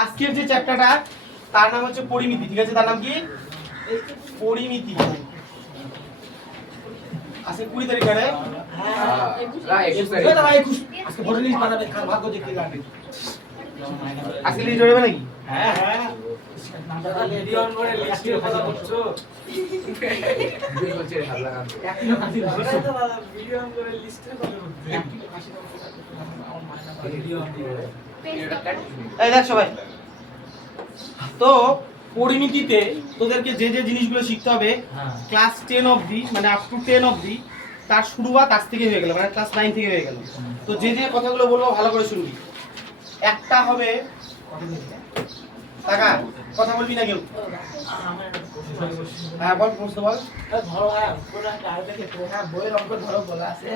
আজকের যে চ্যাপ্টারটা তার নাম হচ্ছে পরিমিতি, ঠিক আছে? তার নাম কি? পরিমিতি। আজকে 20 তারিখ রে? হ্যাঁ 21 তারিখ। আজকে ভোটার লিস্ট বানাবে, কার ভাগ্য দেখতে যাবে। আজকে লিস্ট হবে নাকি? হ্যাঁ হ্যাঁ। নাম্বারটা রেডি অন করে লিস্টের কথা বলছো। ভিডিও করছে রে হাল্লা গান। 1 কিলো খাসি ধরে তো বাবা ভিডিও অন করে লিস্টের কথা বলছো। 1 কিলো খাসি আমার মাইনা ভিডিও অন দিয়ে। এই দেখ সবাই, তো পরিমিতিতে তোদেরকে যে যে জিনিসগুলো শিখতে হবে ক্লাস 10 অবধি, মানে আপ টু 10 অবধি, তার শুরুয়াত আজ থেকে হয়ে গেল, মানে ক্লাস 9 থেকে হয়ে গেল। তো যে যে কথাগুলো বলবো ভালো করে শুনবি। একটা হবে টাকা, কথা বলবি না কেউ? হ্যাঁ বল, প্রশ্ন বল। ধরো পুরো একটা আয়তক্ষেত্র, হ্যাঁ বইয়ের অঙ্ক ধরো বলা আছে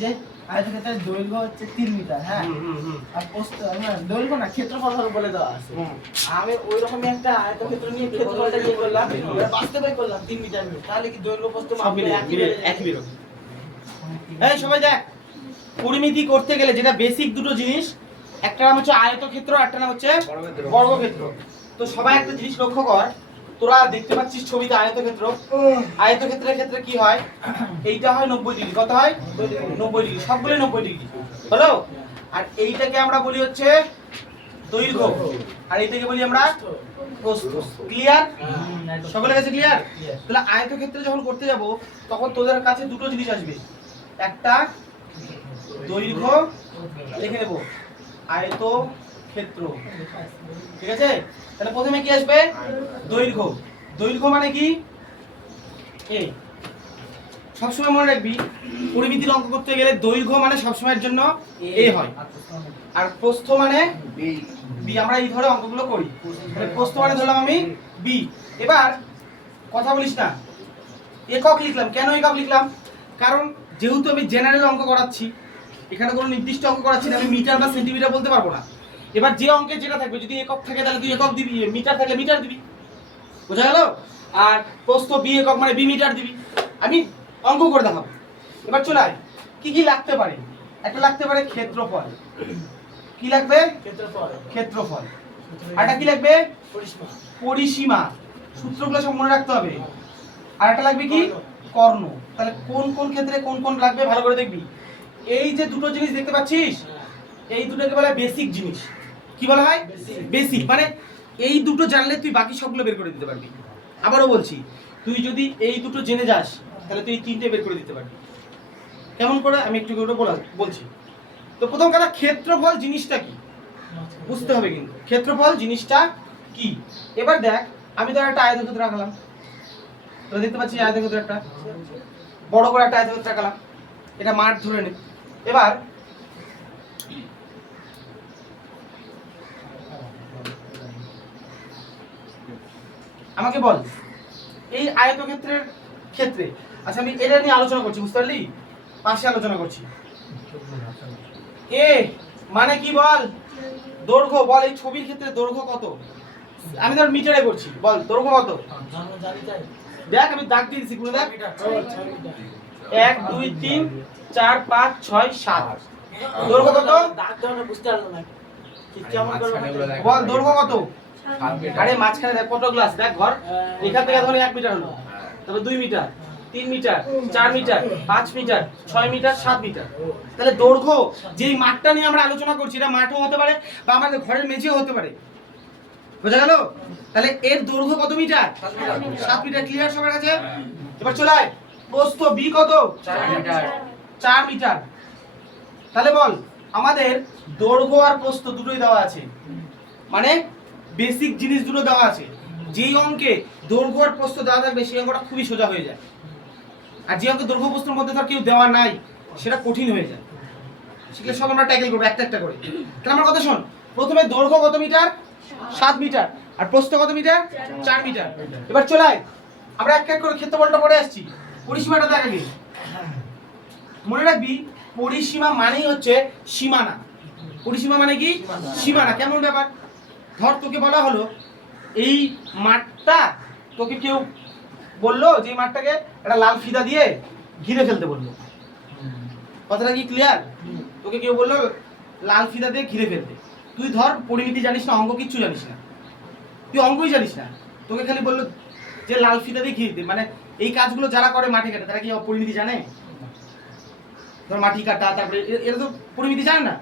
যে আয়তক্ষেত্রের দৈর্ঘ্য হচ্ছে 3 মিটার, হ্যাঁ আর প্রস্থ হ্যাঁ দৈর্ঘ্য না ক্ষেত্রফল ধরো বলে দেওয়া আছে। আমি ওই রকমই একটা আয়তক্ষেত্র নিয়ে ক্ষেত্রফলটা দিয়ে করলাম, বাস্তবে করলাম 3 মিটার নিয়ে, তাহলে কি দৈর্ঘ্য প্রস্থ সব মিলে একই বেরো। এই সবাই দেখ, পরিমিতি করতে গেলে যেটা বেসিক দুটো জিনিস, একটা নাম হচ্ছে আয়তক্ষেত্র, একটা নাম হচ্ছে বর্গক্ষেত্র। তো সবাই একটা জিনিস লক্ষ্য কর, তোরা দেখতে পাচ্ছিস ছবিতে আয়তক্ষেত্র। আয়তক্ষেত্রের ক্ষেত্রে কি হয়? এইটা হয় 90 ডিগ্রি। কত হয়? 90 ডিগ্রি। সবগুলো 90 ডিগ্রি হলো। আর এইটাকে আমরা বলি হচ্ছে দৈর্ঘ্য, আর এইটাকে বলি আমরা প্রস্থ। ক্লিয়ার? সকলের কাছে ক্লিয়ার? তাহলে আয়তক্ষেত্রে যখন করতে যাব তখন তোদের কাছে দুটো জিনিস আসবে, একটা দৈর্ঘ্য, লিখে নেব আয়তক্ষেত্র, ঠিক আছে? তাহলে প্রথমে কি আসবে? দৈর্ঘ্য। দৈর্ঘ্য মানে কি? এ সবসময় মনে রাখবি, পরিমিতির অঙ্ক করতে গেলে দৈর্ঘ্য মানে সবসময়ের জন্য এ হয়, আর প্রস্থ মানে বি। আমরা এই ধরে অঙ্কগুলো করি, তাহলে প্রস্থ মানে ধরলাম আমি বি। এবার কথা বলিস না, একক লিখলাম। কেন একক লিখলাম? কারণ যেহেতু আমি জেনারেল অঙ্ক করাচ্ছি, এখানে কোনো নির্দিষ্ট অঙ্ক করাচ্ছি না, আমি মিটার বা সেন্টিমিটার বলতে পারবো না। এবার যে অঙ্কে যেটা থাকবে, যদি একক থাকে তাহলে তুই একক দিবি, মিটার থাকলে মিটার দিবি, বোঝা গেল? আর প্রস্থ বি একক মানে বি মিটার দিবি। আমি অঙ্ক করে দেখাবো। এবার চলে আয়, কি কি লাগতে পারে? একটা লাগতে পারে ক্ষেত্রফল। কি লাগবে? ক্ষেত্রফল। ক্ষেত্রফল। আরটা কি লাগবে? পরিসীমা। পরিসীমা। সূত্রগুলো সব মনে রাখতে হবে। আর একটা লাগবে কি? কর্ণ। তাহলে কোন কোন ক্ষেত্রে কোন কোন লাগবে ভালো করে দেখবি। এই যে দুটো জিনিস দেখতে পাচ্ছিস, এই দুটোকে বলা হয় বেসিক জিনিস। কি বলা হয়? বেসিক। মানে এই দুটো জানলে তুই বাকি সবগুলো বের করে দিতে পারবি। আবারও বলছি, তুই যদি এই দুটো জেনে যাস তাহলে তুই তিনটে বের করে দিতে পারবি। কেমন করে? আমি একটু করে বলছি। তো প্রথম কথা, ক্ষেত্রফল জিনিসটা কি বুঝতে হবে কিন্তু। ক্ষেত্রফল জিনিসটা কি? এবার দেখ, আমি তো একটা আয়তক্ষেত্র আঁকলাম, তো দেখতে পাচ্ছিস আয়তক্ষেত্র একটা বড় করে একটা আয়তক্ষেত্র আঁকলাম, এটা মাঠ ধরে নে। এবার আমাকে বল, এই আয়তক্ষেত্রের ক্ষেত্রে, আচ্ছা আমি এটা নিয়ে আলোচনা করছি, বুঝতে পারলি? পাশে আলোচনা করছি। এ মানে কি বল? দৈর্ঘ্য। বল এই ছবির ক্ষেত্রে দৈর্ঘ্য কত? আমি ধর মিটারে করছি, বল দৈর্ঘ্য কত? দেখ আমি দাগ দিয়ে দিচ্ছি, পুরো দেখ। 1 2 3 4 5 6 7। দৈর্ঘ্য কত? দাগ দাও না, বুঝতে পারলাম না কি কেমন করব। বল দৈর্ঘ্য কত? আরে মাঝখানে দেখ কতগুলো আছে, দেখ ঘর। এখান থেকে ধরে 1 মিটার হলো, তারপর 2 metre, 3 metre, 4 metre, 5 metre, 6 metre, 7 metre. তাহলে দৈর্ঘ্য যেই মাঠটা নিয়ে আমরা আলোচনা করছি, এটা মাঠও হতে পারে বা আমাদের ঘরের মেঝেও হতে পারে, বোঝা গেল? তাহলে এর দৈর্ঘ্য কত মিটার? 7 মিটার। ক্লিয়ার সবার কাছে? এবার চলে আয়, প্রস্থ বি কত? 4 মিটার। 4 মিটার। তাহলে বল, আমাদের দৈর্ঘ্য আর প্রস্থ দুটোই দেওয়া আছে, মানে বেসিক জিনিস দুটো দেওয়া আছে। যেই অঙ্কে দৈর্ঘ্য আর প্রস্থ দেওয়া থাকবে সেই অঙ্কটা খুবই সোজা হয়ে যায়, আর যে অঙ্কে দৈর্ঘ্য প্রস্থের মধ্যে ধর কেউ দেওয়া নাই সেটা কঠিন হয়ে যায়। শিখলে সব আমরা ট্যাকেল করবো একটা একটা করে। তাহলে আমার কথা শোন, প্রথমে দৈর্ঘ্য কত মিটার? 7 মিটার। আর প্রস্থ কত মিটার? 4 মিটার। এবার চলে আয়, আমরা এক এক করে ক্ষেত্রফলটা পড়ে আসছি। পরিসীমাটা দেখ আগে। মনে রাখবি, পরিসীমা মানেই হচ্ছে সীমানা। পরিসীমা মানে কি? সীমানা। কেমন ব্যাপার? ধর তোকে বলা হলো এই মাঠটা, তোকে কেউ বললো যে এই মাঠটাকে একটা লাল ফিতা দিয়ে ঘিরে ফেলতে বললো। কথাটা কি ক্লিয়ার? তোকে কেউ বললো লাল ফিতা দিয়ে ঘিরে ফেলতে, তুই ধর পরিমিতি জানিস না, অঙ্ক কিচ্ছু জানিস না, তুই অঙ্কই জানিস না, তোকে খালি বললো যে লাল ফিতা দিয়ে ঘিরতে, মানে এই কাজগুলো যারা করে মাটি কাটে তারা কি পরিমিতি জানে? ধর মাটি কাটা, তারপরে এরা তো পরিমিতি জানে না,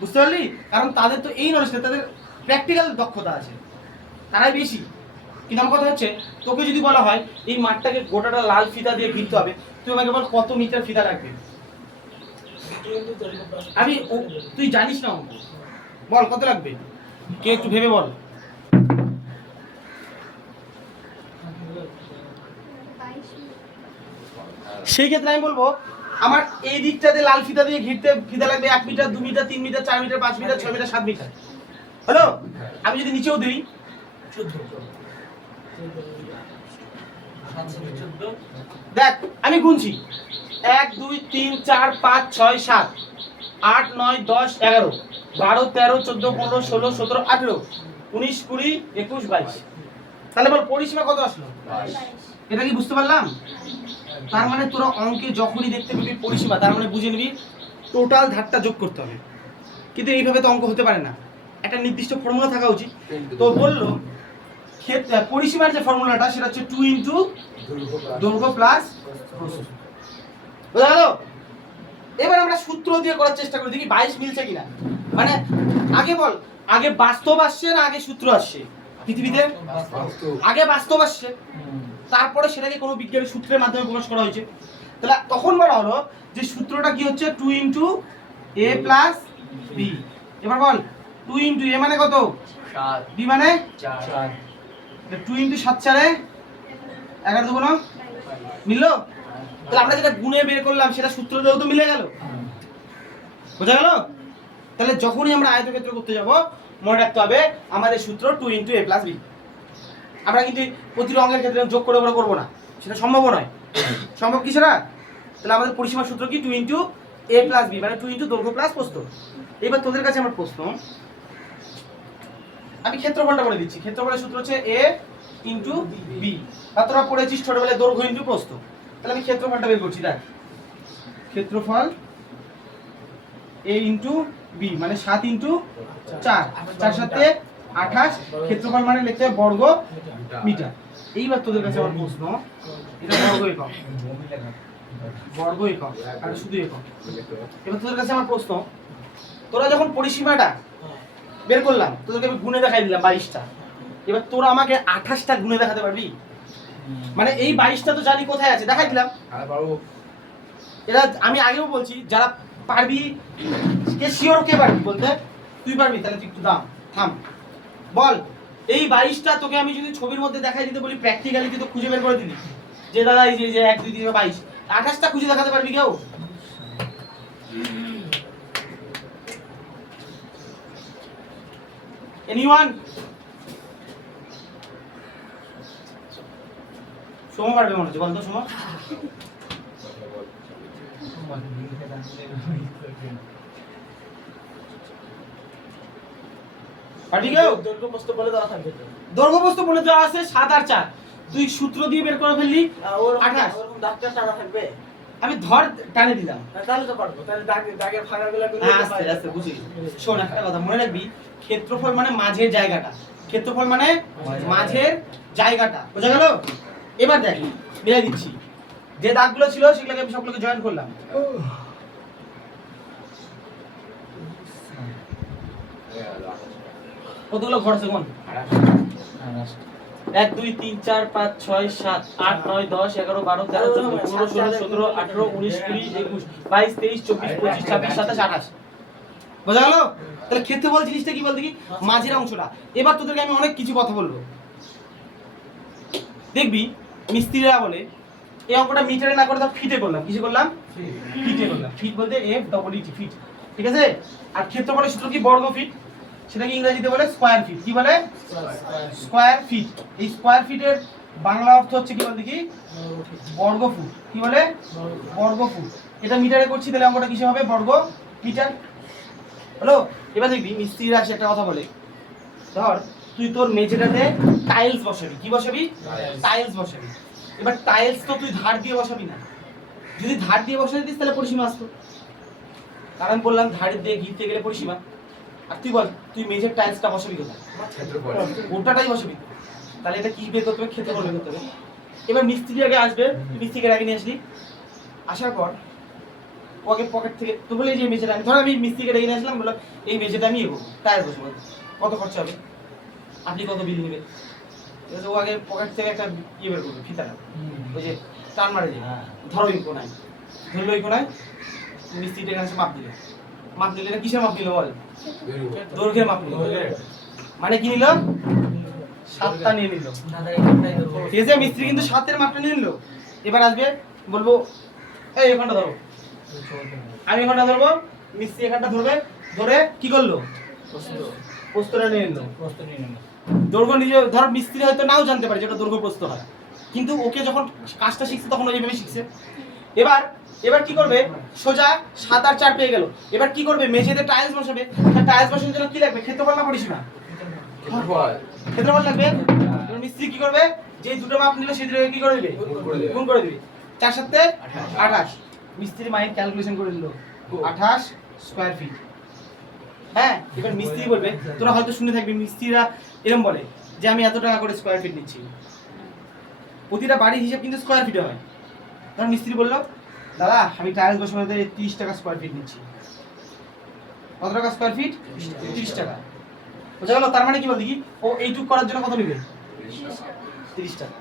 বুঝতে পারলি? কারণ তাদের তো এই নলেজটা, তাদের প্র্যাকটিক্যাল দক্ষতা আছে, তারাই বেশি। কিন্তু আমার কথা হচ্ছে, তোকে যদি বলা হয় এই মাঠটাকে গোটাটা লাল ফিতা দিয়ে ঘিরতে হবে, তুই আমাকে বল কত মিটার ফিতা লাগবে? তুই জানিস না অঙ্ক, বল কত লাগবে, কে একটু ভেবে বল। সেই ক্ষেত্রে আমি বলবো আমার এই দিকটাতে লাল ফিতা দিয়ে ঘিরতে ফিতা লাগবে 1 metre, 2 metre, 3 metre, 4 metre, 5 metre, 6 metre, 7 metre. হলো? আমি যদি নিচেও দিই 14, দেখ আমি গুনছি 1 2 3 4 5 6 7 8 9 10 11 12 13 14 15 16 17 18 19 20 21 22। তাহলে বল পরিসীমা কত আসলো? 22। এটা কি বুঝতে পারলাম? তার মানে তোরা অঙ্কে যখনই দেখতে পাবি পরিসীমা, তার মানে বুঝে নিবি টোটাল ধারটা যোগ করতে হবে। কিন্তু এইভাবে তো অঙ্ক হতে পারে না, একটা নির্দিষ্ট ফর্মুলা থাকা উচিত। তো বললো পরিসীমার যে ফর্মুলাটা সেটা হচ্ছে 2 ইনটু দৈর্ঘ্য প্লাস প্রস্থ। বুঝা গেল? এবার আমরা সূত্র দিয়ে করার চেষ্টা করি, দেখি 22 মিলছে কিনা। মানে আগে বল, আগে বাস্তব আসছে না আগে সূত্র আসছে পৃথিবীতে? আগে বাস্তব আসছে, তারপরে সেটাকে কোনো বিজ্ঞানী সূত্রের মাধ্যমে প্রকাশ করা হয়েছে। তাহলে তখন বলা হলো যে সূত্রটা কি হচ্ছে 2 ইনটু a প্লাস b। এবার বল 2 ইনটু a মানে কত? 7, b মানে 4। 2 ইনটু 7 4 11 দুগুণ মিললো? তাহলে আমরা যেটা গুণে বের করলাম সেটা সূত্র দিয়েও তো মিলে গেল। বোঝা গেল? তাহলে যখনই আমরা আয়তক্ষেত্র করতে যাব মনে রাখতে হবে আমাদের সূত্র 2 ইনটু a প্লাস b। আমরা কিন্তু প্রতি অঙ্কের ক্ষেত্রে যোগ করে করবো না, সেটা সম্ভব নয়। সম্ভব কি সেটা? তাহলে আমাদের পরিসীমার সূত্র কি 2 ইনটু a প্লাস b, মানে 2 ইনটু দৈর্ঘ্য প্লাস প্রস্থ। এবার তোদের কাছে আমার প্রশ্ন, আমি ক্ষেত্রফলটা বলে দিচ্ছি। ক্ষেত্রফলের সূত্র হচ্ছে a ইনটু b, আর তোরা পড়েছিস ছোটবেলায় দৈর্ঘ্য ইনটু প্রস্থ। তাহলে আমি ক্ষেত্রফলটা বের করছি। দেখ ক্ষেত্রফল a ইনটু b মানে 7 ইনটু 4, 4 7 28, ক্ষেত্রফল মানে লিখতে হবে বর্গ মিটার। এইবার তোদের কাছে আমার প্রশ্ন, এটা বর্গ একক, বর্গ একক আর শুধু একক। এবার তোদের কাছে আমার প্রশ্ন, তোরা যখন পরিসীমাটা বের করলাম তোদেরকে আমি গুণে দেখাই দিলাম 22টা, এবার তোরা আমাকে 28টা গুণে দেখাতে পারবি? মানে এই 22টা তো জানি কোথায় আছে, দেখাই দিলাম। এরা আমি আগেও বলছি যারা পারবি, কে শিওর কে পারবি বলতে? তুই পারবি, তাহলে তুই একটু থাম বল। এই 22টা তোকে আমি যদি ছবির মধ্যে দেখাই দিতে বলি, প্র্যাকটিক্যালি তুই তো খুঁজে বের করে দিবি যে দাদা এই যে 1 2 3 22, 28টা খুঁজে দেখাতে পারবি কেউ? এনিওয়ান? সোমা পারবে মনে হচ্ছে, বল তো সোমা। পারবি কেউ? দৈর্ঘ্য প্রস্থ বলে দেওয়া থাকবে তো। দৈর্ঘ্য প্রস্থ বলে দেওয়া আছে 7 আর 4, তুই সূত্র দিয়ে বের করে ফেললি 28। ওরকম ডাক্তার টানা থাকবে, আমি ধর টানে দিলাম, তাহলে তো পারবো। তাহলে দাগের ফাঁকাগুলো করে আস্তে আস্তে বুঝি। শোন একটা কথা মনে রাখবি, ক্ষেত্রফল মানে মাঝের জায়গাটা, ক্ষেত্রফল মানে মাঝের জায়গাটা। বোঝা গেল? এবার দেখ মিলাই দিচ্ছি, যে দাগগুলো ছিল সেগুলোকে আমি সবগুলোকে জয়েন করলাম। কতগুলো ঘর আছে কোন? 1 2 3 4 5 6 7 8 9 10 11 12 13 14 15 16 17 18 19 20 21 22 23 24 25 26 27 28। বোঝা গেল? তাহলে ক্ষেত্রফল জিনিসটা কি বল দেখি? মাঝের অংশটা। এবার তোদেরকে আমি অনেক কিছু কথা বলবো, দেখবি মিস্ত্রিরা বলে এই অঙ্কটা মিটারে না করে দাও ফিটে করলাম। কিসে করলাম? ফিটে করলাম। ফিট বলতে এফ ডবল ই টি, ফিট। ঠিক আছে? আর ক্ষেত্রফলের সূত্র কি? বর্গ ফিট। সেটাকে ইংরেজিতে বলে স্কয়ার ফিট। কি বলে? Square feet. এই স্কয়ার ফিটের বাংলা অর্থ হচ্ছে কি বল দেখি? বর্গ ফুট। কি বলে? বর্গ ফুট। এটা মিটারে করছি, তাহলে অঙ্কটা কিসে হবে? বর্গ মিটার। হলো? এবার দেখবি মিস্ত্রিরা আসে একটা কথা বলে, ধর তুই তোর মেঝেটাতে টাইলস বসাবি। কি বসাবি? টাইলস বসাবি। এবার টাইলস তো তুই ধার দিয়ে বসাবি না, যদি ধার দিয়ে বসাতে দিস তাহলে পরিসীমা আসতো। কারণ বললাম ধার দিয়ে ঘিরতে গেলে পরিসীমা। আর তুই বল তুই মেঝের টাইলসটা বসাবি কোথায়? গোটাটাই বসাবি। তাহলে এটা কি বের করতে হবে? ক্ষেত্রফল বের করতে হবে। এবার মিস্ত্রি আগে আসবে, মিস্ত্রিকে আগে নিয়ে আসলি, আসার পর পকেট থেকে তো বলে এই যে মেঝেটা আমি ধর আমি মিস্ত্রিকে ডেকে নিয়ে আসলাম, বললাম এই মেঝেটা আমি এগো টাইলস বসবো, কত খরচা হবে, আপনি কত বিল নেবেন? ঠিক আছে, ও আগে পকেট থেকে একটা ইয়ে বের করবে, ফিতাটা, ওই যে টান মারে যে ধরো ওই কোনায়, ধরলো ওই কোনায়, মিস্ত্রিটা এখানে এসে মাপ দিলে এটা কিসের মাপ নিল বল? দৈর্ঘ্যের মাপ নিল। মানে কি নিল? 7টা নিয়ে নিল। ঠিক আছে, মিস্ত্রি কিন্তু 7-এর মাপটা নিয়ে নিল। এবার আসবে, বলবো এই এখানটা ধরো, আমি এখানটা ধরবো, মিস্ত্রি এখানটা ধরবে, ধরে কি করলো? প্রস্থটা নিয়ে নিল। দৈর্ঘ্য নিজে ধর, মিস্ত্রি হয়তো নাও জানতে পারে যেটা দৈর্ঘ্য প্রস্থ হয়, কিন্তু ওকে যখন কাজটা শিখছে তখন ওইভাবে শিখছে। এবার কি করবে? সোজা 7 আর 4 পেয়ে গেল। এবার কি করবে? মেঝেতে টাইলস বসাবে। টাইলস বসানোর জন্য কি লাগবে? ক্ষেত্রফল না পরিসীমা? ক্ষেত্রফল লাগবে। এবার মিস্ত্রি কি করবে? যে দুটো মাপ নিল সেই দুটোকে কি করে দিবে? গুণ করে দিবে। 4 7 28। মিস্ত্রি মাইন্ড ক্যালকুলেশন করে দিল 28 স্কয়ার ফিট। হ্যাঁ, এবার মিস্ত্রি বলবে, তোরা হয়তো শুনে থাকবি মিস্ত্রিরা এরকম বলে যে আমি এত টাকা করে স্কয়ার ফিট নিচ্ছি। প্রতিটা বাড়ির হিসাব কিন্তু স্কয়ার ফিটে হয়। তখন মিস্ত্রি বলল, দাদা আমি টাইলস বসানোতে 30 টাকা স্কয়ার ফিট নিচ্ছি। কত টাকা স্কয়ার ফিট? 30 টাকা। বুঝা গেল? তার মানে কি বল দেখি, ও এইটুক করার জন্য কত নেবে? 30 টাকা।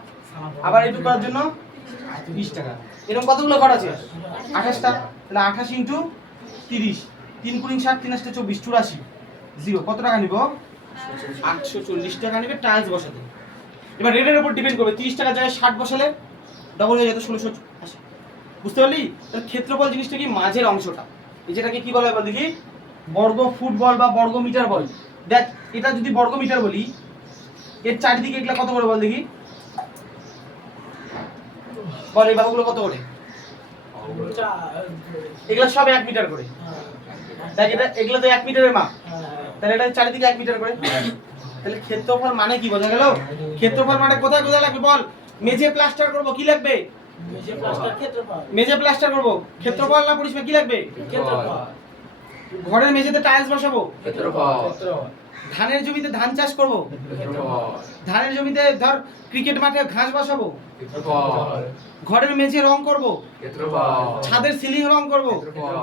আবার এইটুক করার জন্য 20 টাকা। এরকম কতগুলো ঘর আছে? 28টা। তাহলে 28 ইনটু 30, 3 × 7 3 8 24 84 জিরো। কত টাকা নিব? 840 টাকা নেবে টাইলস বসাতে। এবার রেটের উপর ডিপেন্ড করবে, 30 টাকা জায়গায় 60 বসালে ডবল হয়ে যেত 1680। বুঝতে পারলি? তাহলে ক্ষেত্রফল জিনিসটা কি? মাঝের অংশটা। এই যেটাকে কি বলা হয় বল দেখি? বর্গ ফুট বল বা বর্গ মিটার বল। দেখ, এটা যদি বর্গ মিটার বলি, এর চারিদিকে এগুলা কত করে বল দেখি? বল এই বাহুগুলো কত করে? এগুলা সব 1 মিটার করে। দেখ এটা এগুলো তো 1 মিটারের মাপ, তাহলে এটা চারিদিকে 1 মিটার করে। তাহলে ক্ষেত্রফল মানে কি বোঝা গেল? ক্ষেত্রফল মানে কোথায় কোথায় লাগবে বল? মেঝে প্লাস্টার করব, কি লাগবে? মেঝে প্লাস্টার করব, ক্ষেত্রফল না পরিসীমা কি লাগবে? ক্ষেত্রফল। ঘরের মেঝেতে টাইলস বসাবো, ক্ষেত্রফল। ধানের জমিতে ধান চাষ করব, ক্ষেত্রফল। ধানের জমিতে ধর ক্রিকেট মাঠে ঘাস বসাবো, ক্ষেত্রফল। ঘরের মেঝে রং করব, ক্ষেত্রফল। ছাদের সিলিং রং করব, ক্ষেত্রফল।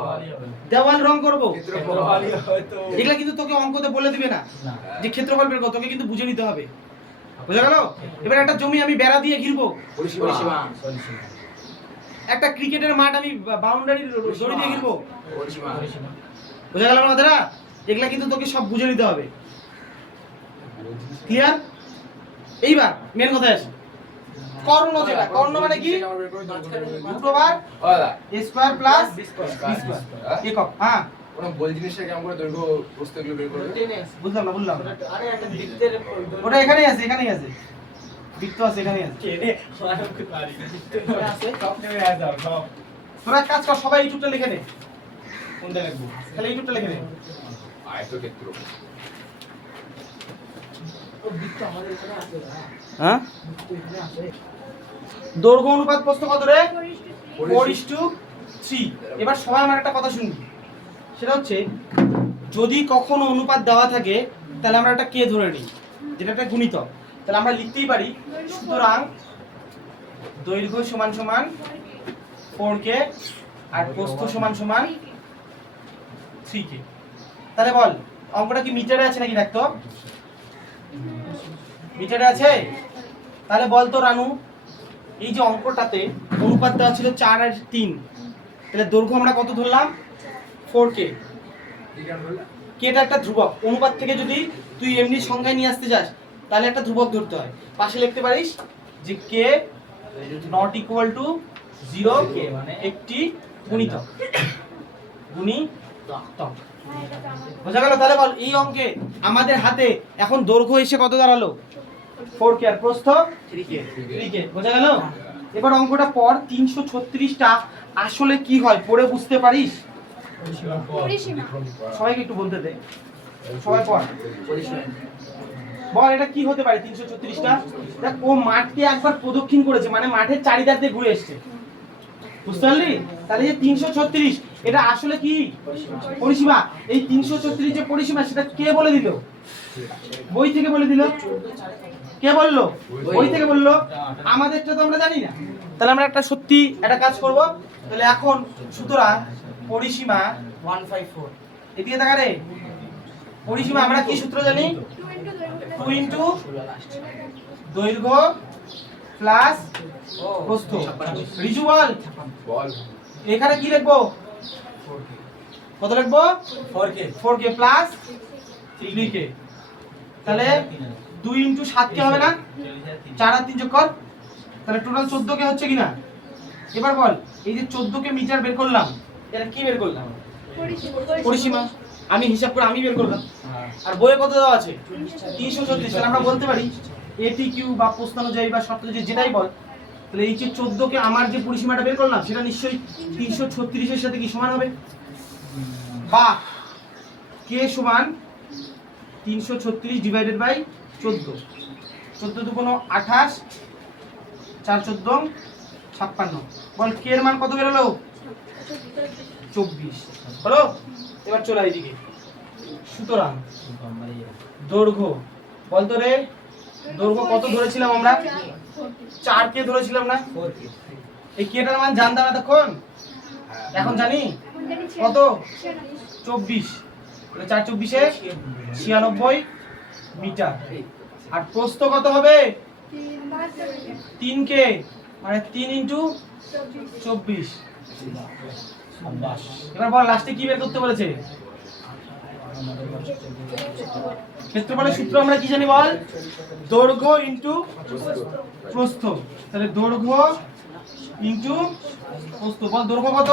দেওয়াল রং করব, ক্ষেত্রফল। এগুলা কিন্তু তোকে অঙ্কতে বলে দিবে না যে ক্ষেত্রফল বের কর, তোকে কিন্তু বুঝে নিতে হবে। বুঝা গেল? এবার একটা জমি আমি বেড়া দিয়ে ঘিরবো, পরিসীমা। একটা ক্রিকেটের মাঠ আমি বাউন্ডারি দড়ি দিয়ে ঘিরবো, পরিসীমা। বুঝা গেল আমার কথাটা? এগুলা কিন্তু তোকে সব বুঝে নিতে হবে। ক্লিয়ার? এইবার মেন কথায় আসি, কর্ণ যেটা, কর্ণ মানে কি? √a² + b² একক। হ্যাঁ, ওরা বল জিনিসটা কেমন করে দৈর্ঘ্য প্রস্থ এগুলো বের করবে? বুঝলাম না। আরে একটা বৃত্তের ওটা এখানেই আছে, এখানেই আছে, বৃত্ত আছে এখানেই আছে। তোরা এক কাজ কর, সবাই ইউটিউবটা লিখে নে। কোনটা লিখবো? তাহলে ইউটিউবটা লিখে নে। আয়তক্ষেত্র। বৃত্ত আমাদের এখানে আছে। হ্যাঁ, বৃত্ত এখানে আছে। দৈর্ঘ্য অনুপাত প্রস্থ কত রে? 4:3। এবার সবাই আমার একটা কথা শুনবি, সেটা হচ্ছে যদি কখনো অনুপাত দেওয়া থাকে তাহলে আমরা একটা কে ধরে নিই, যেটা একটা গুণিতক। তাহলে আমরা লিখতেই পারি, সুতরাং দৈর্ঘ্য সমান সমান 4k আর প্রস্থ সমান সমান 3k। তাহলে বল অঙ্কটা কি মিটারে আছে নাকি? দেখতো মিটারে আছে। তাহলে বল তো রানু, এই যে অঙ্কটাতে অনুপাত দেওয়া ছিল 4 আর 3, তাহলে দৈর্ঘ্য আমরা কত ধরলাম? 4k। কেটা একটা ধ্রুবক, অনুপাত থেকে যদি তুই এমনি সংখ্যায় নিয়ে আসতে যাস তাহলে একটা ধ্রুবক ধরতে হয়। পাশে লিখতে পারিস যে k not equal to 0, k মানে একটি গুণিতক, গুণিতক। বোঝা গেল? তাহলে বল এই অঙ্কে আমাদের হাতে এখন দৈর্ঘ্য এসে কত দাঁড়ালো? 4k আর প্রস্থ 3k। বোঝা গেল? এবার অঙ্কটা পর, 336টা আসলে কি হয় পড়ে বুঝতে পারিস? সবাইকে একটু বলতে দে, সবাই পড়। বল এটা কি হতে পারে 336টা? দেখ, ও মাঠকে একবার প্রদক্ষিণ করেছে, মানে মাঠের চারিধার দিয়ে ঘুরে এসেছে। বুঝতে পারলি? তাহলে যে 336 এটা আসলে কি পরিসীমা। এই 336 যে পরিসীমা সেটা কে বলে দিল? বই থেকে বলে দিল। কে বললো? বই থেকে বললো। আমাদেরটা তো আমরা জানি না। তাহলে আমরা একটা সত্যি একটা কাজ করব। তাহলে এখন সুতরাং পরিসীমা 154 এদিকে দেখা রে। পরিসীমা আমরা কি সূত্র জানি? 2 ইনটু দৈর্ঘ্য প্লাস প্রস্থ। রিজু বল বল এখানে কি লিখবো? কত লিখবো? 4k plus 3k। তাহলে 2 ইনটু 7 কে হবে না? 4 আর 3 যোগ কর। তাহলে টোটাল 14 কে হচ্ছে কিনা? এবার বল এই যে 14 কে মিটার বের করলাম, এটা কি বের করলাম? পরিসীমা। আমি হিসাব করে আমি বের করলাম। আর বইয়ে কত দেওয়া আছে? 336। তাহলে আমরা বলতে পারি ATQ বা প্রশ্ন অনুযায়ী বা শর্ত অনুযায়ী যেটাই বল, তাহলে এই যে 14 কে আমার যে পরিসীমাটা বের করলাম সেটা নিশ্চয়ই 336 এর সাথে কি সমান হবে? বা k সমান 336 ডিভাইডেড বাই 14। 14 দুগুণ 28, 4 14 56। বল k এর মান কত বের হলো? 24 হলো। এবার চলে এইদিকে। সুতরাং দৈর্ঘ্য বলতো রে, দৈর্ঘ্য কত ধরেছিলাম আমরা? 4 কে ধরেছিলাম না? এই কেটার মান জানতাম এতক্ষণ, এখন জানি কত? 24। তাহলে 4 24 এ 96 মিটার। আর প্রস্থ কত হবে? 3k মানে 3 ইনটু 24। এবার বল লাস্টে কি বের করতে বলেছে? ক্ষেত্রফলের সূত্র আমরা কি জানি বল? দৈর্ঘ্য ইনটু প্রস্থ। তাহলে দৈর্ঘ্য ইনটু প্রস্থ। বল দৈর্ঘ্য কত?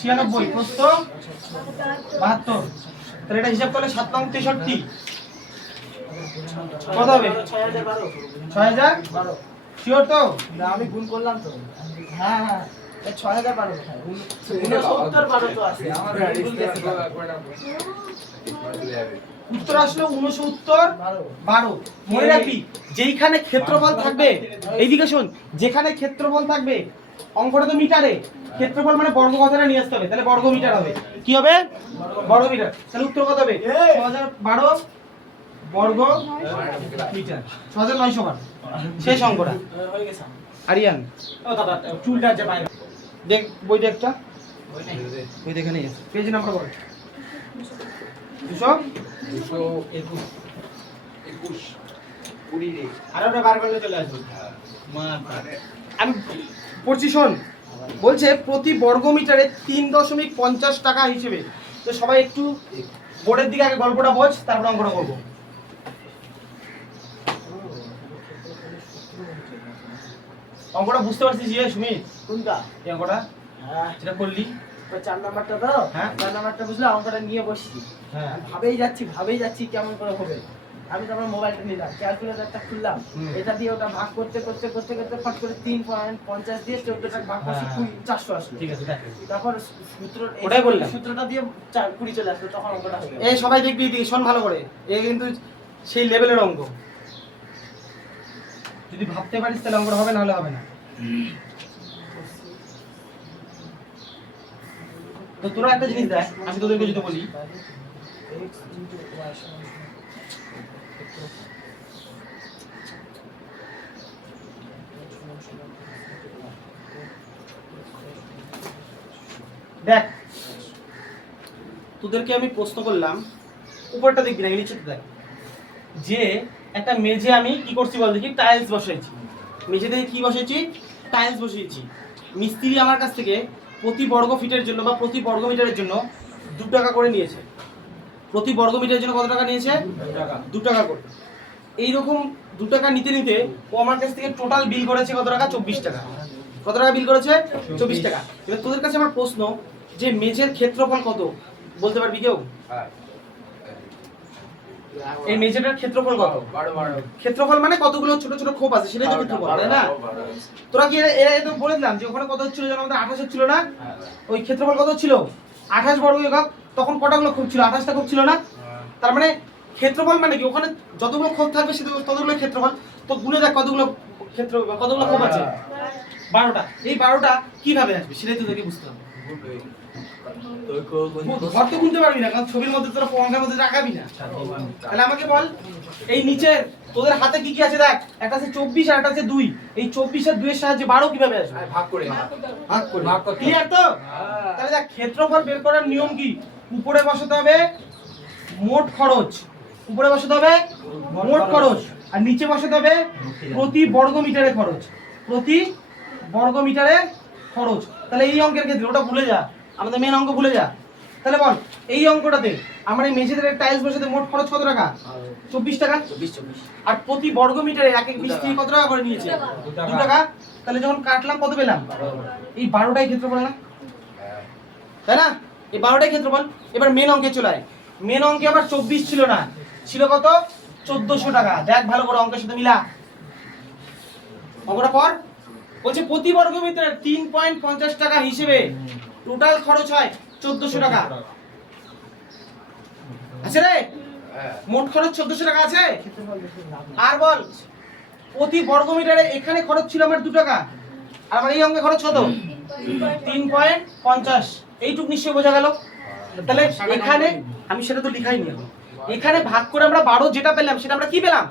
96, প্রস্থ 72। তাহলে এটা হিসাব করলে 7 নং 63 কত হবে? 6012। শিওর তো? না আমি গুণ করলাম তো। হ্যাঁ হ্যাঁ 6012 কোথায়? 69 তো আছে। আমার ভুল গেছে। উত্তর আসলে 69 12। মনে রাখবি যেইখানে ক্ষেত্রফল থাকবে, এইদিকে শোন, যেখানে ক্ষেত্রফল থাকবে, অঙ্কটা তো মিটারে, ক্ষেত্রফল মানে বর্গ কথাটা নিয়ে আসতে হবে। তাহলে বর্গ মিটার হবে। কি হবে? বর্গ মিটার। তাহলে উত্তর কত হবে? 6012 বর্গ মিটার। 6912 শেষ অঙ্কটা। হয়ে গেছে। আরিয়ান ও দাদা চুলটা যে বাইরে। দেখ বইটা একটা, বই দেখে নিয়ে পেজ নাম্বার বল। 221 20 রে। আর ওটা বার করলে চলে আসবে। আমি পড়ছি শোন, বলছে প্রতি বর্গ মিটারে 3.50 টাকা হিসেবে। তো সবাই একটু বোর্ডের দিকে আগে গল্পটা বোঝ, তারপর অঙ্কটা করবো। অঙ্কটা বুঝতে পারছিস যে সুমিত? কোনটা? এই অঙ্কটা হ্যাঁ যেটা করলি। ওই 4 নাম্বারটা তো? হ্যাঁ। 4 নাম্বারটা বুঝলে অঙ্কটা নিয়ে বসছি। হ্যাঁ। ভাবেই যাচ্ছি কেমন করে হবে। আমি তারপর মোবাইলটা নিলাম, ক্যালকুলেটরটা খুললাম, এটা দিয়ে ওটা ভাগ করতে ফট করে 3.50 দিয়ে 14 টাকা ভাগ করছি, 400 আসলো। ঠিক আছে দেখ। তারপর সূত্র ওটাই বললাম। সূত্রটা দিয়ে 20 চলে আসলো, তখন অঙ্কটা হয়ে গেল। এই সবাই দেখবি এদিকে শোন ভালো করে, এ কিন্তু সেই লেভেলের অঙ্ক। যদি ভাবতে পারিস তাহলে অঙ্কটা হবে, না হলে হবে না। তো তোরা একটা জিনিস দেখ, আমি তোদেরকে যদি বলি x into y সমান দেখ, তোদেরকে আমি প্রশ্ন করলাম, উপরটা দেখবি না, নিচেটা দেখ, যে একটা মেঝে আমি কি করছি বল দেখি, টাইলস বসাইছি। মেঝে থেকে কি বসাইছি? টাইলস বসিয়েছি। মিস্ত্রি আমার কাছ থেকে প্রতি বর্গ ফিটের জন্য বা প্রতি বর্গ মিটারের জন্য 2 টাকা করে নিয়েছে। প্রতি বর্গ মিটারের জন্য কত টাকা নিয়েছে? 2 টাকা করে। এইরকম 2 টাকা নিতে নিতে ও আমার কাছ থেকে টোটাল বিল করেছে কত টাকা? 24 টাকা। কত টাকা বিল করেছে? 24 টাকা। এবার তোদের কাছে আমার প্রশ্ন, যে মেঝের ক্ষেত্রফল কত বলতে পারবি কেউ? এই মেঝেটার ক্ষেত্রফল কত? 12 ক্ষেত্রফল মানে কতগুলো ছোট ছোট খোপ আছে সেটাই তো ক্ষেত্রফল, তাই না? তোরা কি এটা বলে দিলাম যে ওখানে কত হচ্ছিল, যেন আমাদের 28 হচ্ছিল না? ওই ক্ষেত্রফল কত ছিল? 28 বর্গ একক। তখন কতগুলো খোপ ছিল? 28টা খোপ ছিল না? তার মানে ক্ষেত্রফল মানে কি, ওখানে যতগুলো খোপ থাকবে সেটা ততগুলো ক্ষেত্রফল। তো গুণে দেখ কতগুলো কতগুলো খোপ আছে? 12টা। এই 12টা কিভাবে আসবে সেটাই তোদেরকে বুঝতে হবে। ঘর তো গুনতে পারবি না, কারণ ছবির মধ্যে তোরা অঙ্কের মধ্যে রাখাবি না। তাহলে আমাকে বল, এই নিচের তোদের হাতে কি কি আছে দেখ, একটা আছে 24 আর একটা আছে 2। এই 24 আর 2 এর সাহায্যে 12 কিভাবে আসবে? ভাগ করে ভাগ করে। ভাগ করতে ক্লিয়ার তো? তাহলে দেখ ক্ষেত্রফল বের করার নিয়ম কি, উপরে বসাতে হবে মোট খরচ, উপরে বসাতে হবে মোট খরচ, আর নিচে বসাতে হবে প্রতি বর্গ মিটারে খরচ, প্রতি বর্গ মিটারে খরচ। তাহলে এই অঙ্কের ক্ষেত্রে ওটা ভুলে যা, আমাদের মেন অঙ্ক ভুলে যা। তাহলে বল এই অঙ্কটাতে আমার এই মেঝেতে টাইলস বসাতে মোট খরচ কত টাকা? 24 টাকা। আর প্রতি বর্গ মিটারে এক এক মিস্ত্রি কত টাকা করে নিয়েছে? 2 টাকা। তাহলে যখন কাটলাম কত পেলাম? এই 12টাই ক্ষেত্রফল না, তাই না? এই 12টাই ক্ষেত্রফল। এবার মেন অঙ্কে চলে আয়। মেন অঙ্কে আবার 24 ছিল না, ছিল কত? 1400 টাকা। দেখ ভালো করে অঙ্কের সাথে মিলা অঙ্কটা পর। বলছে প্রতি বর্গ মিটারে 3.50 টাকা হিসেবে টোটাল খরচ হয় 1400 টাকা। আছে রে? মোট খরচ 1400 টাকা আছে। আর বল প্রতি বর্গ মিটারে এখানে খরচ ছিল আমার 2 টাকা, আর আমার এই অঙ্কে খরচ কত? 3.50। এইটুক নিশ্চয়ই বোঝা গেল। তাহলে এখানে আমি সেটা তো লিখাই নি, এখানে ভাগ করে আমরা 12 যেটা পেলাম সেটা আমরা কি পেলাম?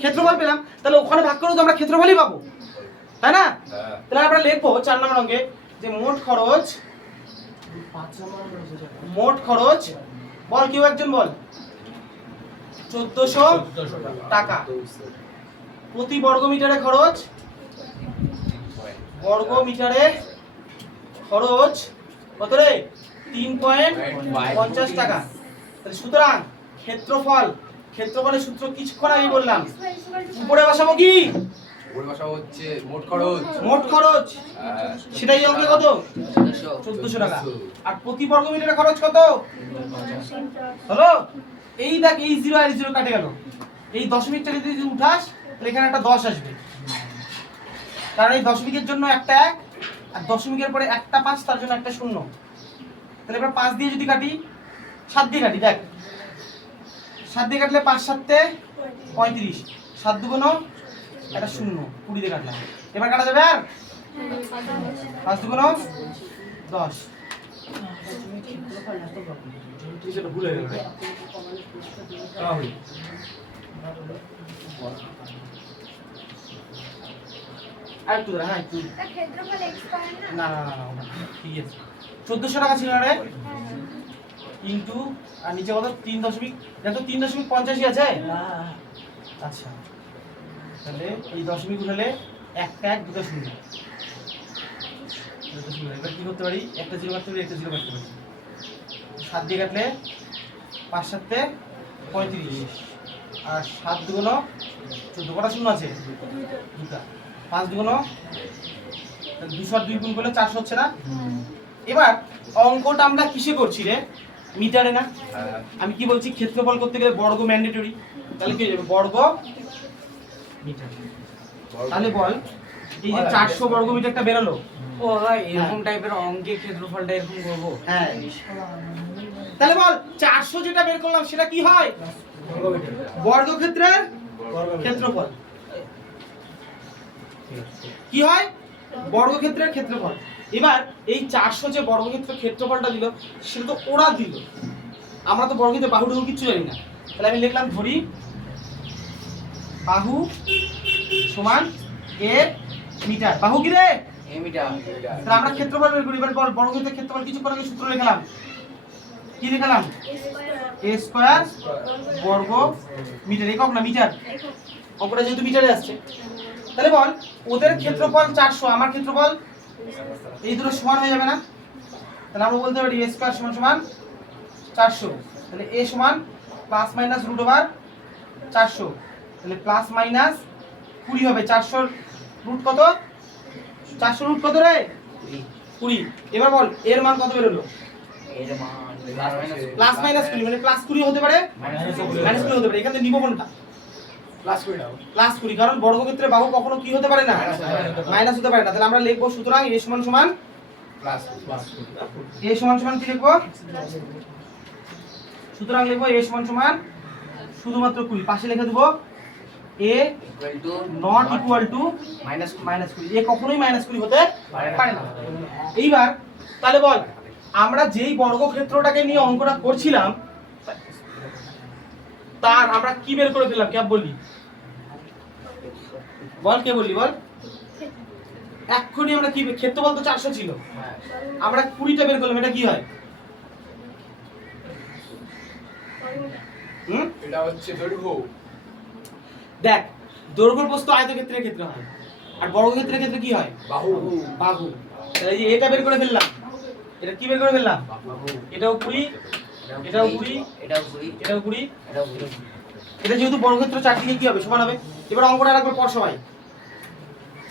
ক্ষেত্রফল পেলাম। তাহলে ওখানে ভাগ করেও তো আমরা ক্ষেত্রফলই পাবো, তাই না? তাহলে আমরা লিখবো 4 নম্বর অঙ্কে যে মোট খরচ, মোট খরচ বল, কেউ একজন বল, 1400 টাকা। প্রতি বর্গ মিটারে খরচ, বর্গ মিটারে খরচ কত রে? 3.50 টাকা। তাহলে সুতরাং ক্ষেত্রফল, ক্ষেত্রফলের সূত্র কিছুক্ষণ আগে বললাম, উপরে বসাবো কি? ওর ভাষা হচ্ছে মোট খরচ, মোট খরচ, সেটাই অঙ্কে কত? 1400 টাকা। আর প্রতি বর্গ মিটারে খরচ কত হলো? এই দেখ, এই 0 আর 0 কাটে গেল। এই দশমিকটা যদি উঠাস তাহলে এখানে একটা 10 আসবে, কারণ এই দশমিকের জন্য একটা 1, আর দশমিকের পরে একটা 5, তার জন্য একটা 0। তাহলে এবার 5 দিয়ে যদি কাটি, 7 দিয়ে কাটি, দেখ 7 দিয়ে কাটলে 5 7 35, 7 দুগুণ একটা 0, 20 দিয়ে কাটলাম। এবার কাটা যাবে আর 5 দুগুণ 10। সেটা ভুলে গেল। আর একটু দাঁড়া, হ্যাঁ একটু, না না না না, ঠিক আছে। 1400 টাকা ছিল রে, কিন্তু আর নিচে কত? 3 দশমিক, দেখো 3.85 আছে। আচ্ছা, তাহলে এই দশমিক উঠালে একটা 1 দুটো 0। এবার কি করতে পারি? একটা 0 কাটতে পারি, একটা 0 কাটতে পারি। 7 দিয়ে কাটলে 5 7 35, আর 7 দুগুণ 14, কটা 0 আছে? দুটা। 5 দুগুণ 200 আর 2 গুণ করলে 400 হচ্ছে না? এবার অঙ্কটা আমরা কিসে করছি রে? মিটারে না? আমি কি বলছি, ক্ষেত্রফল করতে গেলে বর্গ ম্যান্ডেটরি। তাহলে কি হয়ে যাবে? বর্গ মিটার। তাহলে বল এই যে 400 বর্গ মিটারটা বেরোলো, ও হয় এরকম টাইপের অঙ্কে ক্ষেত্রফলটা এরকম করবো। হ্যাঁ, তাহলে বল 400 যেটা বের করলাম সেটা কি হয়? বর্গক্ষেত্রের ক্ষেত্রফল। কি হয়? বর্গক্ষেত্রের ক্ষেত্রফল। এবার এই 400 যে বর্গক্ষেত্রের ক্ষেত্রফলটা দিল সেটা তো ওরা দিল, আমরা তো বর্গক্ষেত্রে বাহু টাহু কিচ্ছু জানি না। তাহলে আমি লিখলাম, ধরি বাহু সমান এ মিটার। বাহু কি রে? এ মিটার। তাহলে আমরা ক্ষেত্রফল বের করি। এবার বল বর্গক্ষেত্রের ক্ষেত্রফল কিছুক্ষণ আগে সূত্র লিখলাম, কি লিখলাম? a স্কয়ার বর্গ মিটার, একক না মিটার, অঙ্কটা যেহেতু মিটারে আসছে। তাহলে বল ওদের ক্ষেত্রফল 400, আমার ক্ষেত্রফল, এই দুটো সমান হয়ে যাবে না? তাহলে আমরা বলতে পারি a স্কয়ার সমান সমান 400। তাহলে a সমান প্লাস মাইনাস রুট ওভার 400, তাহলে প্লাস মাইনাস 20 হবে। 400 রুট কত? 400 রুট কত রে? 20। এবার বল এর মান কত বেরোলো? এর মান প্লাস মাইনাস 20, মানে প্লাস 20 হতে পারে, মাইনাস 20 হতে পারে। এখানে নিব কোনটা? প্লাস করে দাও। প্লাস 20, কারণ বর্গক্ষেত্রে বাহু কখনো কি হতে পারে না? মাইনাস হতে পারে না। তাহলে আমরা লিখবো সুতরাং a সমান সমান প্লাস a সমান সমান কি লিখবো? সুতরাং লিখবো a সমান সমান শুধুমাত্র 20, পাশে লিখে দেবো a equal to not equal to minus 20। এ কখনোই মাইনাস 20 হতে পারে না। এইবার তাহলে বল আমরা যেই বর্গক্ষেত্রটাকে নিয়ে অঙ্কটা করছিলাম তার আমরা কি বের করে ফেললাম, কে বললি বল, কে বললি বল। এক্ষুনি আমরা কি ক্ষেত্রফল তো 400 ছিল, আমরা 20টা বের করলাম, এটা কি হয়? এটা হচ্ছে দৈর্ঘ্য। দেখ, দৈর্ঘ্য প্রস্থ আয়তক্ষেত্রের ক্ষেত্রে হয়, আর বর্গক্ষেত্রের ক্ষেত্রে কি হয়? বাহু। বাহু। তাহলে এই যে এটা বের করে ফেললাম, এটা কি বের করে ফেললাম? এটাও 20, এটাও 20, এটাও 20, এটাও 20। এটাও 20। এটা যেহেতু বর্গক্ষেত্র চারদিকে কি হবে? সমান হবে। এবার অঙ্কটা রাখবে পর সবাই।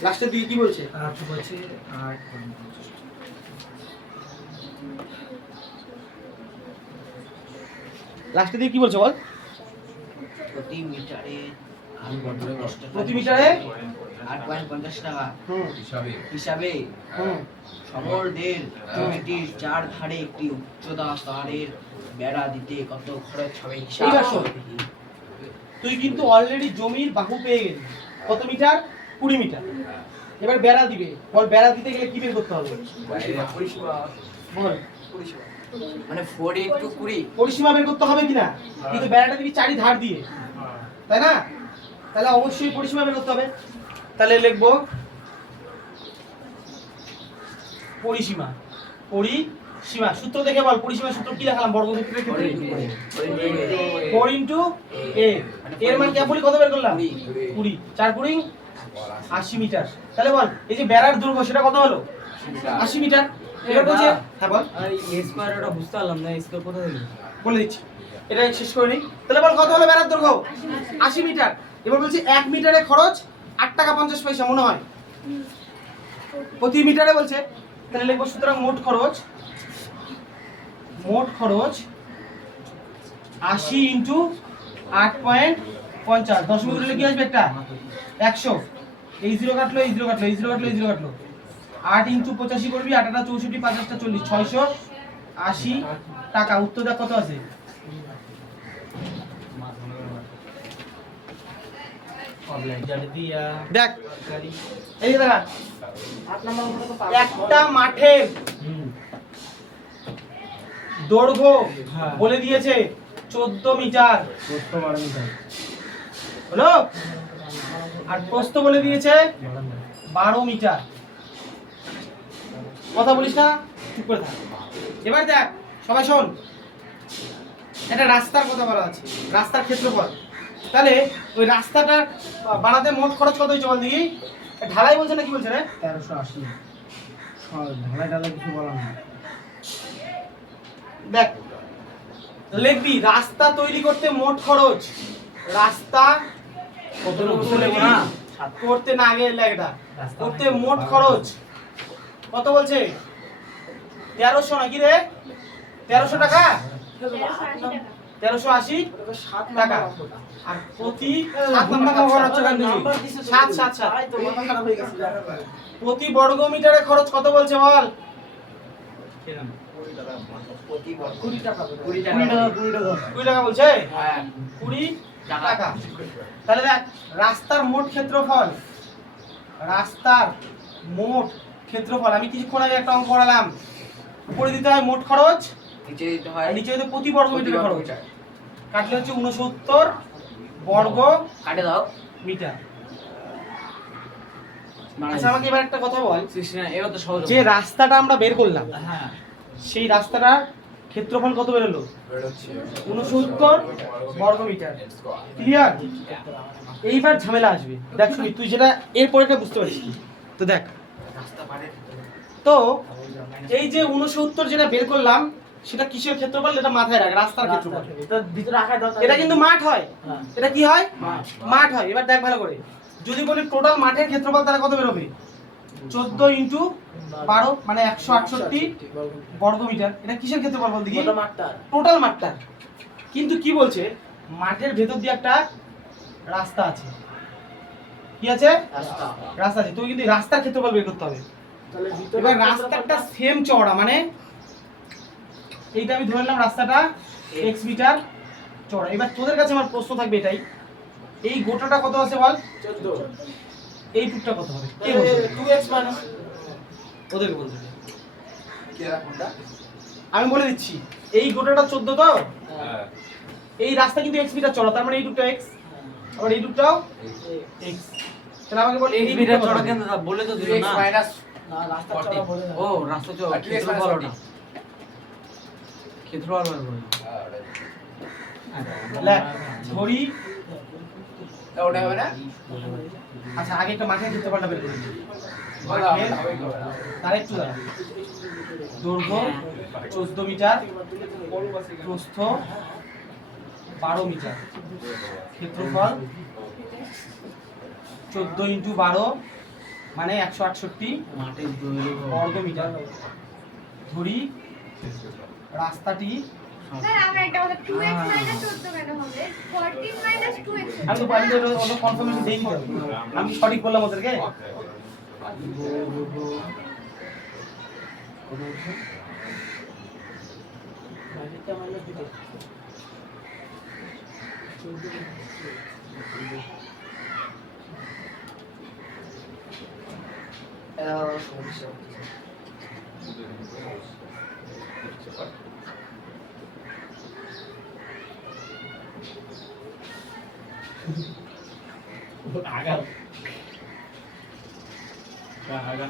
লাস্টের দিকে কি বলছে? বলছে 8 লাস্টের দিকে কি বলছে বল? প্রতি মিটারে প্রতি মিটারে 8.50 টাকা হিসাবে হিসাবে হুম সমরের জমিটির চার ধারে একটি উচ্চতাকারের বেড়া দিতে কত খরচ হবে হিসাব এইবার শোন। তুই কিন্তু অলরেডি জমির বাহু পেয়ে গেলি। কত মিটার? 20 মিটার। এবার বেড়া দিবে। বল, বেড়া দিতে গেলে কি বের করতে হবে? পরিসীমা। বল, মানে 4 × 20 পরিসীমা বের করতে হবে কিনা? কিন্তু বেড়াটা দিবি চারি ধার দিয়ে, তাই না? তাহলে অবশ্যই পরিসীমা বের করতে হবে। তাহলে লিখবো পরিসীমা। পরিসীমা সূত্র দেখে বল, পরিসীমার সূত্র কি দেখালাম বর্গক্ষেত্রের ক্ষেত্রে? 4 * a। এর মান কেবলই কত বের করলাম? 20। 4 × 20 80 মিটার। তাহলে বল, এই যে বেড়ার দৈর্ঘ্য সেটা কত হলো? 80 মিটার। এবার বলছে, হ্যাঁ বল। আর এস স্কয়ারটা বুঝতে পারলাম না, এস স্কয়ার কোথা থেকে? বলে দিচ্ছি, এটা শেষ করে নিই। তাহলে বল কত হলো বেড়ার দৈর্ঘ্য? 80 মিটার। এবার বলছি 1 মিটারে খরচ 8 টাকা 50 পয়সা মনে হয় প্রতি মিটারে বলছে। তাহলে লিখবো সুতরাং মোট খরচ 80 × 8.50। দশমিক উঠলে কি আসবে? একটা 100। এই 0 কাটলো, এই 0 কাটলো, এই 0 কাটলো, এই 0 কাটলো। 8 × 85 করবি, 8 × 64, 5 × 40, 680 টাকা। উত্তর দেখ কত আছে? দেখ, এই যে দেখা, 8 নম্বর অঙ্কটা তো পাবো। একটা মাঠের দৈর্ঘ্য বলে দিয়েছে 14 মিটার, হলো? আর প্রস্থ বলে দিয়েছে 12 মিটার। কথা বলিস না, চুপ করে থাক। এবার দেখ সবাই শোন, একটা রাস্তার কথা বলা আছে, রাস্তার ক্ষেত্রফল। তাহলে ওই রাস্তাটা বানাতে মোট খরচ কত হয়েছে বল দেখি? ঢালাই বলছে না কি বলছে রে? 1380। ঢালাই ঢালাই কিছু বলা না। দেখ, লিখবি রাস্তা তৈরি করতে মোট খরচ। রাস্তা করতে না আগে লেখটা করতে মোট খরচ কত বলছে? 1300 নাকি রে? 1300 টাকা, 1380 টাকা। আর প্রতি 7 নম্বর খরচ হচ্ছে 7 প্রতি বর্গ মিটারে খরচ কত বলছে বল? 20 টাকা। 20 টাকা বলছে। হ্যাঁ 20 টাকা। তাহলে দেখ, রাস্তার মোট ক্ষেত্রফল, রাস্তার মোট ক্ষেত্রফল আমি কিছুক্ষণ আগে একটা অঙ্ক করালাম। উপরে দিতে হয় মোট খরচ, নিচে দিতে আর হয় নিচে হচ্ছে প্রতি বর্গ মিটারে খরচ। কাটলে হচ্ছে 69 বর্গ কাটে দাও মিটার। আচ্ছা আমাকে এবার একটা কথা বল, 69 এবার তো সহজ যে রাস্তাটা আমরা বের করলাম হ্যাঁ সেই রাস্তাটার ক্ষেত্রফল কত বেরোলো? 69 বর্গ মিটার। ক্লিয়ার? এইবার ঝামেলা আসবে। দেখ শুনি, তুই যেটা এরপরেটা বুঝতে পারিস। তো দেখ, তো এই যে 69 যেটা বের করলাম সেটা কিসের ক্ষেত্রফল? এটা মাথায় রাখ, রাস্তার ক্ষেত্রফল। এটা ভিতরে রাখা দাও। এটা কিন্তু মাঠ হয়। হ্যাঁ। এটা কি হয়? মাঠ। মাঠ হয়। এবার দেখ ভালো করে, যদি বলি টোটাল মাঠের ক্ষেত্রফল তাহলে কত বেরোবে? 14 × 12 মানে 168 বর্গ মিটার। এটা কিসের ক্ষেত্রফল বল দেখি? গোটা মাঠটা। টোটাল মাঠটা। কিন্তু কি বলছে? মাঠের ভেতর দিয়ে একটা রাস্তা আছে। কি আছে? রাস্তা। রাস্তা আছে। তুই কিন্তু রাস্তার ক্ষেত্রফল বের করতে হবে। তাহলে ভিতরে এবার রাস্তাটা সেম চওড়া, মানে এইটা আমি ধরে নিলাম রাস্তাটা x মিটার চওড়া। এবার তোদের কাছে আমার প্রশ্ন থাকবে এটাই, এই গোটাটা কত আছে বল? 14। এই টুকটা কত হবে? কে বলছে? 2x মাইনাস ওদেরকে বলতে দে। কি কোনটা? আমি বলে দিচ্ছি, এই গোটাটা 14 তো, হ্যাঁ এই রাস্তা কিন্তু x মিটার চড়া, তার মানে এই দুটো x, আবার এই দুটোও x। তাহলে আমাকে বল এই মিটার দুটো চড়া কত? কেন দাদা বলে তো দিল 2x না। মাইনাস না রাস্তা 40 চড়া বলে দাও। ও রাস্তা চড়া 2x ক্ষেত্রফল minus ওটা। 40 ক্ষেত্রফল বার করো। লে, ধরি, তা ওটা হবে না আচ্ছা আগে একটা মাঠের ক্ষেত্রফলটা বের করে দিই। বলা হবে না, হবে কি হবে না? তার একটু দাঁড়া। দৈর্ঘ্য 14 মিটার, প্রস্থ 12 মিটার, ক্ষেত্রফল 14 ইন্টু 12 মানে 168 মাঠের দৈর্ঘ্য বর্গ মিটার। ধরি রাস্তাটি, স্যার আমরা একটা কথা 2x - 14 কেন হবে? 14 - 2x আমি তো পারি ওটা কনফার্মেশন দেইনি তো, আমি সঠিক বললাম ওদেরকে। বাকিটা মানে দুটো। আগা আগা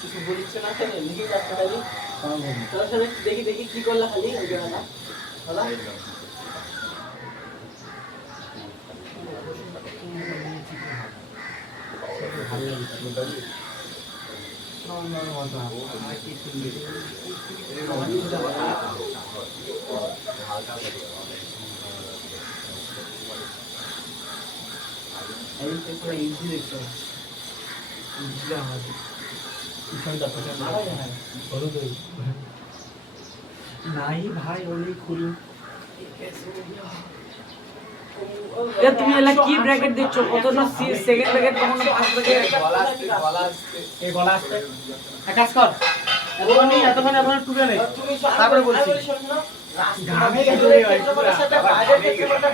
কিছু বলিচ্ছে না কেন লিখে যাচ্ছে খালি তোর সাথে দেখি দেখি কি করলা খালি ওই জায়গাটা হলো এই তো পুরো ইজি দেখতে পাচ্ছি। ইজি আমাদের নাই ভাই ওই খুলি। এ তুমি এলা কি ব্র্যাকেট দিচ্ছো? কত না সেকেন্ড ব্র্যাকেট কখনো ফার্স্ট ব্র্যাকেট। গলা আসতে গলা আসতে এই গলা আসতে এক কাজ কর, এতক্ষণ টুকে নেই, তুমি তারপরে বলছি। শোনো ঘামে রাস্তা গেছে রে ভাই, সাথে বাইরের ক্ষেত্রফলটা